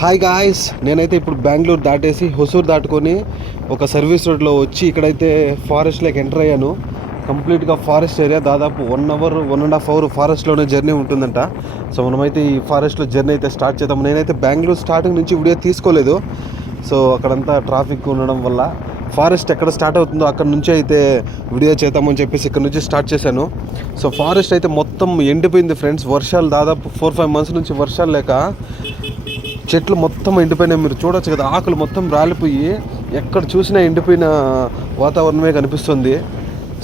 Hi guys, నేనైతే ఇప్పుడు బెంగళూరు దాటేసి హొసూరు దాటుకొని ఒక సర్వీస్ రోడ్లో వచ్చి ఇక్కడైతే ఫారెస్ట్లోకి ఎంటర్ అయ్యాను. కంప్లీట్గా ఫారెస్ట్ ఏరియా, దాదాపు 1 అవర్ 1.5 అవర్ ఫారెస్ట్లోనే జర్నీ ఉంటుందంట. సో మనమైతే ఈ ఫారెస్ట్లో జర్నీ అయితే స్టార్ట్ చేద్దాం. నేనైతే బెంగళూరు స్టార్టింగ్ నుంచి వీడియో తీసుకోలేదు. సో అక్కడంతా ట్రాఫిక్ ఉండడం వల్ల ఫారెస్ట్ ఎక్కడ స్టార్ట్ అవుతుందో అక్కడ నుంచి అయితే వీడియో చేద్దామని చెప్పేసి ఇక్కడ నుంచి స్టార్ట్ చేశాను. సో ఫారెస్ట్ అయితే మొత్తం ఎండిపోయింది ఫ్రెండ్స్. వర్షాలు దాదాపు 4-5 మంత్స్ నుంచి వర్షాలు లేక చెట్లు మొత్తం ఎండిపోయినాయి. మీరు చూడొచ్చు కదా, ఆకులు మొత్తం రాలిపోయి ఎక్కడ చూసినా ఎండిపోయిన వాతావరణమే కనిపిస్తుంది.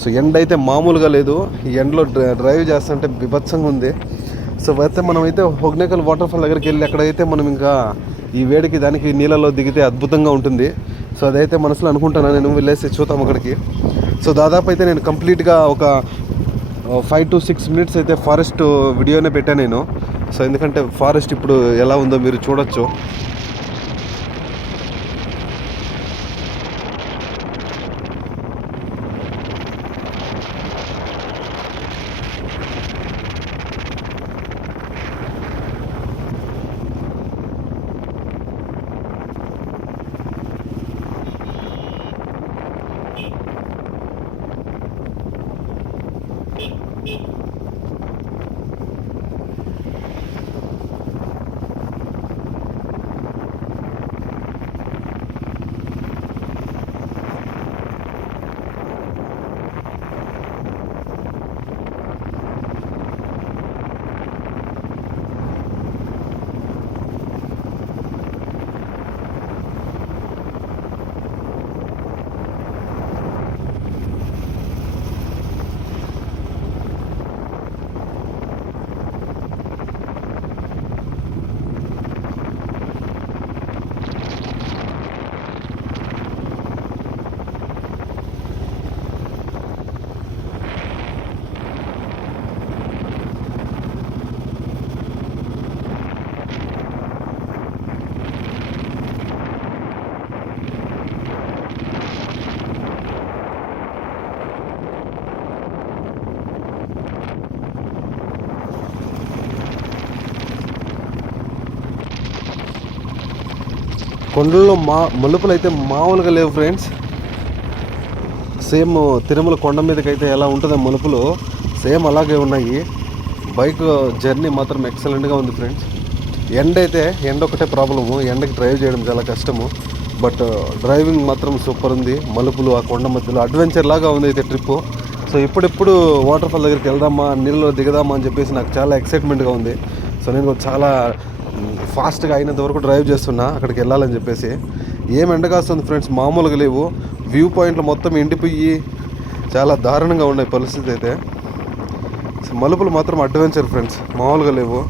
సో ఎండ అయితే మామూలుగా లేదు. ఈ ఎండలో డ్రైవ్ చేస్తుంటే బీభత్సంగా ఉంది. సో అయితే మనమైతే హొగ్నేకల్ వాటర్ ఫాల్ దగ్గరికి వెళ్ళి అక్కడైతే మనం ఇంకా ఈ వేడికి దానికి నీళ్ళలో దిగితే అద్భుతంగా ఉంటుంది. సో అదైతే మనసులో అనుకుంటున్నాను, నేను వెళ్ళేసి చూద్దాం అక్కడికి. సో దాదాపు అయితే నేను కంప్లీట్గా ఒక 5 to 6 minutes అయితే ఫారెస్ట్ వీడియోనే పెట్టాను నేను. సో ఎందుకంటే ఫారెస్ట్ ఇప్పుడు ఎలా ఉందో మీరు చూడొచ్చు. కొండల్లో మలుపులు అయితే మామూలుగా లేవు ఫ్రెండ్స్. సేమ్ తిరుమల కొండ మీదకి అయితే ఎలా ఉంటుందో మలుపులు సేమ్ అలాగే ఉన్నాయి. బైక్ జర్నీ మాత్రం ఎక్సలెంట్గా ఉంది ఫ్రెండ్స్. ఎండ ఒకటే ప్రాబ్లము, ఎండకి డ్రైవ్ చేయడం చాలా కష్టము. బట్ డ్రైవింగ్ మాత్రం సూపర్ ఉంది. మలుపులు ఆ కొండ మధ్యలో అడ్వెంచర్ లాగా ఉంది అయితే ట్రిప్పు. సో ఇప్పుడెప్పుడు వాటర్ ఫాల్ దగ్గరికి వెళ్దామా, నీళ్ళలో దిగదామా అని చెప్పేసి నాకు చాలా ఎక్సైట్మెంట్గా ఉంది. సో నేను చాలా ఫాస్ట్గా అయినంత వరకు డ్రైవ్ చేస్తున్నా అక్కడికి వెళ్ళాలని చెప్పేసి. ఏం ఎండగాస్తుంది ఫ్రెండ్స్, మామూలుగా లేవు. వ్యూ పాయింట్లు మొత్తం ఎండిపోయి చాలా దారుణంగా ఉన్నాయి పరిస్థితి అయితే. మలుపులు మాత్రం అడ్వెంచర్ ఫ్రెండ్స్, మామూలుగా లేవు.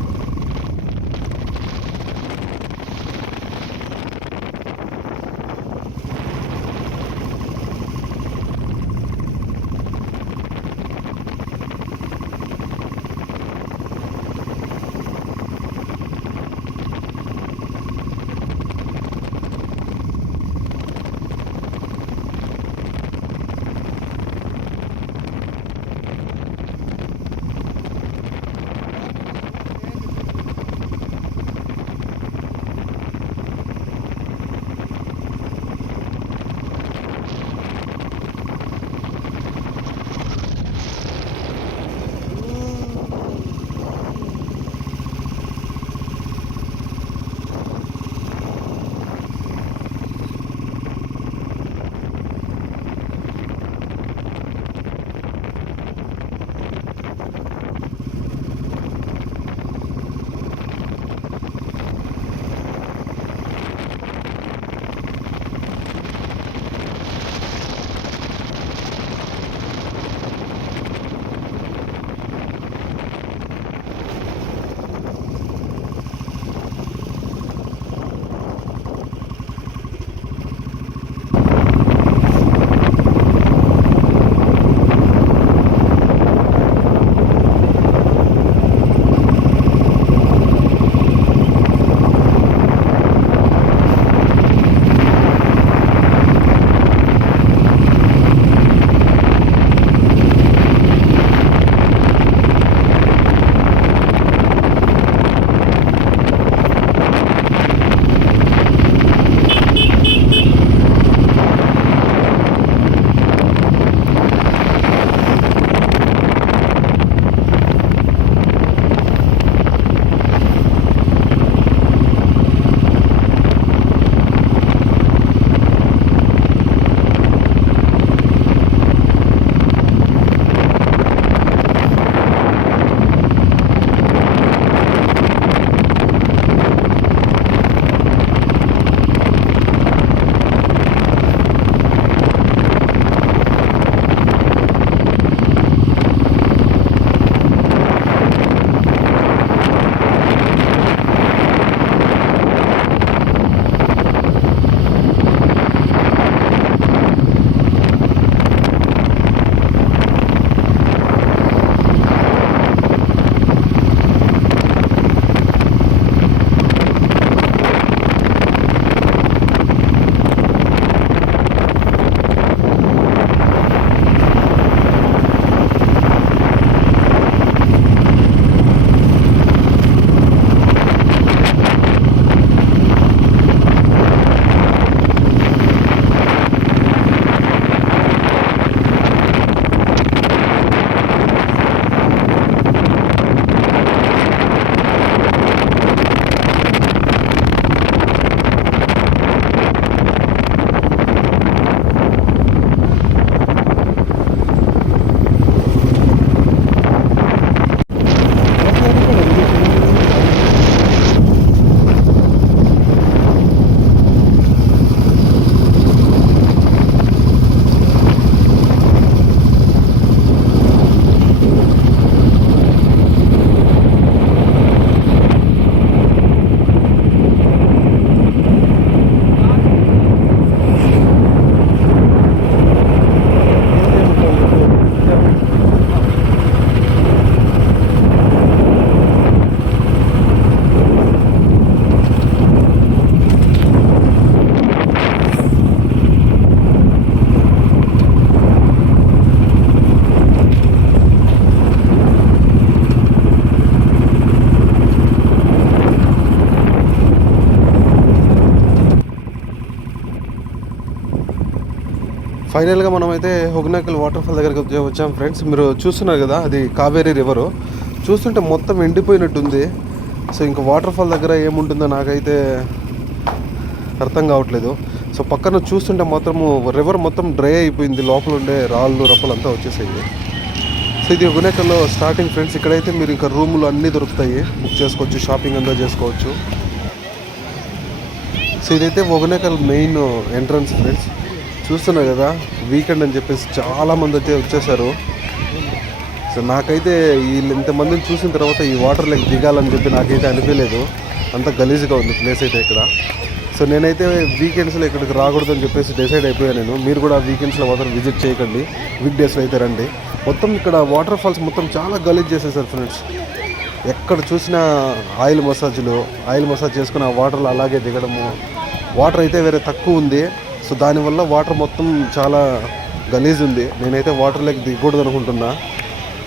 ఫైనల్గా మనమైతే హొగెనకల్ వాటర్ ఫాల్ దగ్గరికి వచ్చాం ఫ్రెండ్స్. మీరు చూస్తున్నారు కదా, అది కావేరీ రివరు. చూస్తుంటే మొత్తం ఎండిపోయినట్టుంది. సో ఇంకా వాటర్ ఫాల్ దగ్గర ఏముంటుందో నాకైతే అర్థం కావట్లేదు. సో పక్కన చూస్తుంటే మాత్రము రివర్ మొత్తం డ్రై అయిపోయింది, లోపల ఉండే రాళ్ళు రప్పలు అంతా వచ్చేసాయి. సో ఇది హొగెనకల్లో స్టార్టింగ్ ఫ్రెండ్స్. ఇక్కడైతే మీరు ఇంకా రూములు అన్నీ దొరుకుతాయి, బుక్ చేసుకోవచ్చు, షాపింగ్ అంతా చేసుకోవచ్చు. సో ఇదైతే హొగెనకల్ మెయిన్ ఎంట్రన్స్ ఫ్రెండ్స్. చూస్తున్నారు కదా, వీకెండ్ అని చెప్పేసి చాలామంది అయితే వచ్చేసారు. సో నాకైతే ఇంతమందిని చూసిన తర్వాత ఈ వాటర్ లెక్ దిగాలని చెప్పి నాకైతే అనిపించలేదు, అంత గలీజ్గా ఉంది ప్లేస్ అయితే ఇక్కడ. సో నేనైతే వీకెండ్స్లో ఇక్కడికి రాకూడదని చెప్పేసి డిసైడ్ అయిపోయాను నేను. మీరు కూడా వీకెండ్స్లో మాత్రం విజిట్ చేయకండి, వీక్ డేస్లో అయితే రండి. మొత్తం ఇక్కడ వాటర్ ఫాల్స్ మొత్తం చాలా గలీజ్ చేసేసారు ఫ్రెండ్స్. ఎక్కడ చూసినా ఆయిల్ మసాజ్ చేసుకుని ఆ వాటర్లో అలాగే దిగడము. వాటర్ అయితే వేరే తక్కువ ఉంది, సో దానివల్ల వాటర్ మొత్తం చాలా గలీజ్ ఉంది. నేనైతే వాటర్ లెక్ దిగకూడదు అనుకుంటున్నా.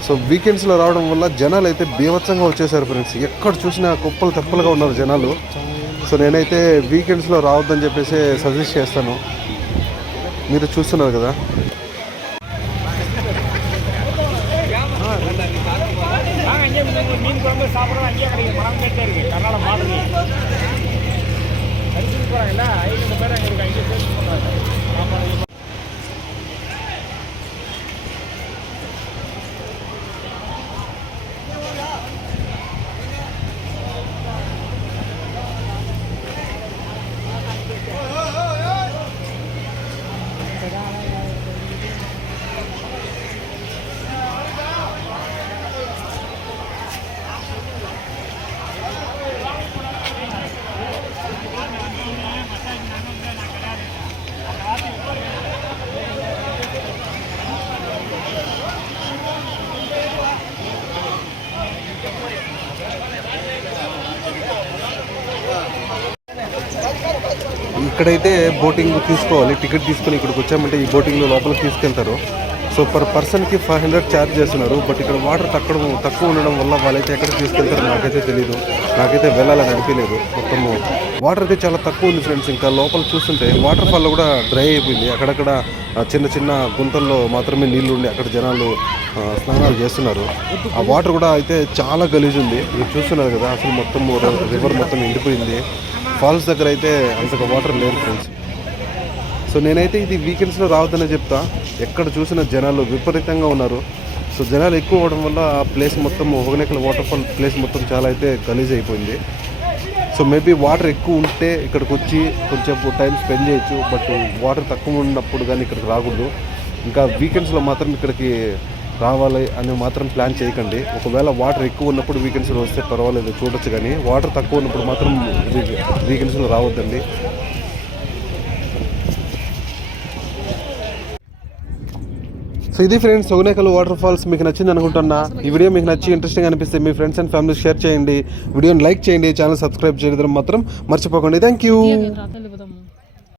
సో వీకెండ్స్లో రావడం వల్ల జనాలు అయితే బీభత్సంగా వచ్చేసారు ఫ్రెండ్స్. ఎక్కడ చూసినా కుప్పలు తెప్పలుగా ఉన్నారు జనాలు. సో నేనైతే వీకెండ్స్లో రావద్దని చెప్పేసి సజెస్ట్ చేస్తాను. మీరు చూస్తున్నారు కదా. ఇక్కడైతే బోటింగ్ తీసుకోవాలి, టికెట్ తీసుకొని ఇక్కడికి వచ్చామంటే ఈ బోటింగ్లో లోపలికి తీసుకెళ్తారు. సో పర్ పర్సన్కి 500 ఛార్జ్ చేస్తున్నారు. బట్ ఇక్కడ వాటర్ తక్కువ ఉండడం వల్ల వాళ్ళైతే ఎక్కడికి తీసుకెళ్తారో నాకైతే తెలియదు. నాకైతే వెళ్ళాలని అనిపించలేదు. మొత్తము వాటర్ అయితే చాలా తక్కువ ఉంది ఫ్రెండ్స్. ఇంకా లోపల చూస్తుంటే వాటర్ ఫాల్లో కూడా డ్రై అయిపోయింది. అక్కడక్కడ చిన్న చిన్న గుంతల్లో మాత్రమే నీళ్లు ఉండి అక్కడ జనాలు స్నానాలు చేస్తున్నారు. ఆ వాటర్ కూడా అయితే చాలా గలీజ్ ఉంది. మీరు చూస్తున్నారు కదా, అసలు మొత్తం రివర్ మొత్తం ఎండిపోయింది. ఫాల్స్ దగ్గర అయితే అంతగా వాటర్ లేదు ఫ్రెండ్స్. సో నేనైతే ఇది వీకెండ్స్లో రావద్దనే చెప్తా. ఎక్కడ చూసిన జనాలు విపరీతంగా ఉన్నారు. సో జనాలు ఎక్కువ అవ్వడం వల్ల ఆ ప్లేస్ మొత్తం హొగెనకల్ వాటర్ ఫాల్ ప్లేస్ మొత్తం చాలా అయితే గలీజ్ అయిపోయింది. సో మేబీ వాటర్ ఎక్కువ ఉంటే ఇక్కడికి వచ్చి కొంచెం టైం స్పెండ్ చేయొచ్చు. బట్ వాటర్ తక్కువ ఉన్నప్పుడు కానీ ఇక్కడికి రాకూడదు. ఇంకా వీకెండ్స్లో మాత్రం ఇక్కడికి రావాలి అని మాత్రం ప్లాన్ చేయకండి. ఒకవేళ వాటర్ ఎక్కువ ఉన్నప్పుడు వీకెండ్స్లో వస్తే పర్వాలేదు, చూడొచ్చు. కానీ వాటర్ తక్కువ ఉన్నప్పుడు మాత్రం వీకెండ్స్లో రావద్దండి. సో ఇది ఫ్రెండ్స్ హొగెనకల్ వాటర్ ఫాల్స్. మీకు నచ్చింది అనుకుంటున్నా. ఈ వీడియో మీకు నచ్చి ఇంట్రెస్టింగ్ అనిపిస్తే మీ ఫ్రెండ్స్ అండ్ ఫ్యామిలీ షేర్ చేయండి, వీడియోని లైక్ చేయండి, ఛానల్ సబ్స్క్రైబ్ చేయడం మాత్రం మర్చిపోకండి. Thank you.